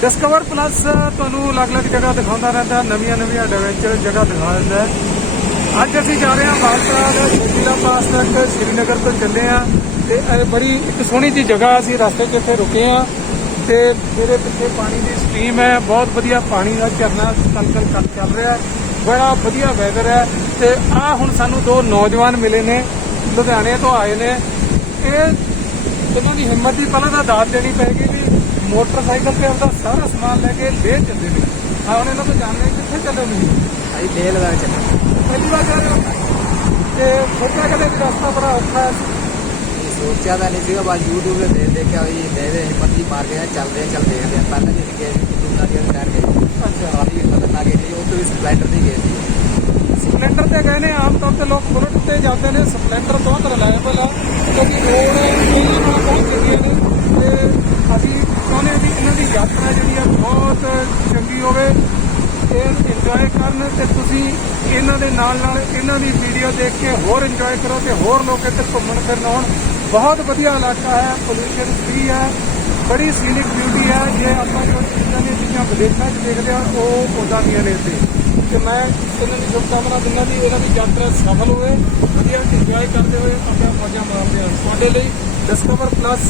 Discover plus ਤੁਹਾਨੂੰ ਅਲੱਗ-ਅਲੱਗ ਜਗ੍ਹਾ ਦਿਖਾਉਂਦਾ ਰਹਿੰਦਾ ਨਵੀਆਂ-ਨਵੀਆਂ ਐਡਵੈਂਚਰ ਜਗ੍ਹਾ ਦਿਖਾ ਦਿੰਦਾ ਅੱਜ ਅਸੀਂ ਜਾ ਰਹੇ ਹਾਂ ਬਾਲਤਰਾ ਸ਼ੋਪੀਲਾ ਪਾਸ ਤੱਕ ਸ਼੍ਰੀਨਗਰ ਤੋਂ ਚੱਲੇ ਹਾਂ ਤੇ ਬੜੀ ਇੱਕ ਸੋਹਣੀ ਜੀ ਜਗ੍ਹਾ ਅਸੀਂ ਰਸਤੇ 'ਚ ਇੱਥੇ ਰੁਕੇ ਹਾਂ ਤੇ ਮੇਰੇ ਪਿੱਛੇ ਪਾਣੀ ਦੀ ਸਟ੍ਰੀਮ ਹੈ, ਬਹੁਤ ਵਧੀਆ ਪਾਣੀ ਦਾ ਝਰਨਾ ਕਲਕਲ ਕਰ ਚੱਲ ਰਿਹਾ ਬੜਾ ਵਧੀਆ ਵੈਦਰ ਹੈ ਤੇ ਆ ਹੁਣ ਸਾਨੂੰ ਦੋ ਨੌਜਵਾਨ ਮਿਲੇ ਨੇ, ਲੁਧਿਆਣੇ ਤੋਂ ਆਏ ਨੇ। ਇਹ, ਇਹਨਾਂ ਦੀ ਹਿੰਮਤ ਦੀ ਪਹਿਲਾਂ ਤਾਂ ਦਾਤ ਦੇਣੀ ਪਏਗੀ ਮੋਟਰਸਾਈਕਲ ਤੇ ਆਪਦਾ ਸਾਰਾ ਸਮਾਨ ਲੈ ਕੇ ਲੇਹ ਚੱਲੇ ਨੇ। ਆ ਹੁਣ ਇਹਨਾਂ ਤੋਂ ਜਾਣਦੇ ਹਾਂ ਕਿੱਥੇ ਚੱਲੇ ਨੇ। ਅਸੀਂ ਲੇਹ ਲਗਾ ਚੱਲੇ। ਪਹਿਲੀ ਵਾਰ ਹੋ? ਤੇ ਸੋਚਿਆ ਕਦੇ ਵੀ ਰਸਤਾ ਬੜਾ ਔਖਾ ਹੈ? ਸੋਚਿਆ ਤਾਂ ਨਹੀਂ ਸੀਗਾ ਬਸ YouTube ਤੇ ਦੇਖ ਦੇਖ ਕੇ ਵੀ ਦੇ ਦੇ ਹਿੰਮਤ ਦੀ ਮਾਰ ਕੇ ਚੱਲਦੇ ਚੱਲਦੇ ਆ। ਪਹਿਲਾਂ ਅਸੀਂ ਗਏ ਨਾਲੀਆਂ ਦੇ ਟਾਇਰ ਗਏ। ਅੱਛਾ। ਕਾਫੀ ਖਤਰਨਾਕ ਸੀ ਉਹ ਤੋਂ ਵੀ ਸਪਲੈਂਡਰ ਤੇ ਗਏ ਸੀ। ਸਪਲੈਂਡਰ ਤੇ ਗਏ ਨੇ ਆਮ ਤੌਰ ਤੇ ਲੋਕ ਬੁਲਟ ਤੇ ਜਾਂਦੇ ਨੇ। ਸਪਲੈਂਡਰ ਬਹੁਤ ਰਿਲਾਇਬਲ ਆ ਕਿਉਂਕਿ ਰੋਡ ਇਹਨਾਂ ਨਾਲ ਬਹੁਤ ਚੰਗੀਆਂ ਨੇ ਤੇ ਅਸੀਂ ਚਾਹੁੰਦੇ ਹਾਂ ਵੀ ਇਹਨਾਂ ਦੀ ਯਾਤਰਾ ਜਿਹੜੀ ਆ ਬਹੁਤ ਚੰਗੀ ਹੋਵੇ। ਇਹ ਇੰਜੋਏ ਕਰਨ ਤੇ ਤੁਸੀਂ ਇਹਨਾਂ ਦੇ ਨਾਲ ਨਾਲ ਇਹਨਾਂ ਦੀ ਵੀਡੀਓ ਦੇਖ ਕੇ ਹੋਰ ਇੰਜੋਏ ਕਰੋ ਤੇ ਹੋਰ ਲੋਕ ਇੱਥੇ ਘੁੰਮਣ ਫਿਰਨ ਆਉਣ। ਬਹੁਤ ਵਧੀਆ ਇਲਾਕਾ ਹੈ ਪੋਲੂਸ਼ਨ ਫ੍ਰੀ ਹੈ, ਬੜੀ ਸੀਨਿਕ ਬਿਊਟੀ ਹੈ। ਜੇ ਆਪਾਂ ਜੋ ਚੀਜ਼ਾਂ ਦੀਆਂ ਚੀਜ਼ਾਂ ਵਿਦੇਸ਼ਾਂ 'ਚ ਦੇਖਦੇ ਆ ਉਹ ਉਦਾਂ ਦੀਆਂ ਨੇ ਇੱਥੇ। ਤੇ ਮੈਂ ਇਹਨਾਂ ਦੀ ਸ਼ੁਭਕਾਮਨਾ ਦਿੰਦਾ ਵੀ ਇਹਨਾਂ ਦੀ ਯਾਤਰਾ ਸਫਲ ਹੋਵੇ, ਵਧੀਆ ਇੰਜੋਏ ਕਰਦੇ ਹੋਏ ਆਪਣਾ ਮਜ਼ਾ ਮਾਰਦੇ ਹਨ ਤੁਹਾਡੇ ਲਈ ਡਿਸਕਵਰ ਪਲੱਸ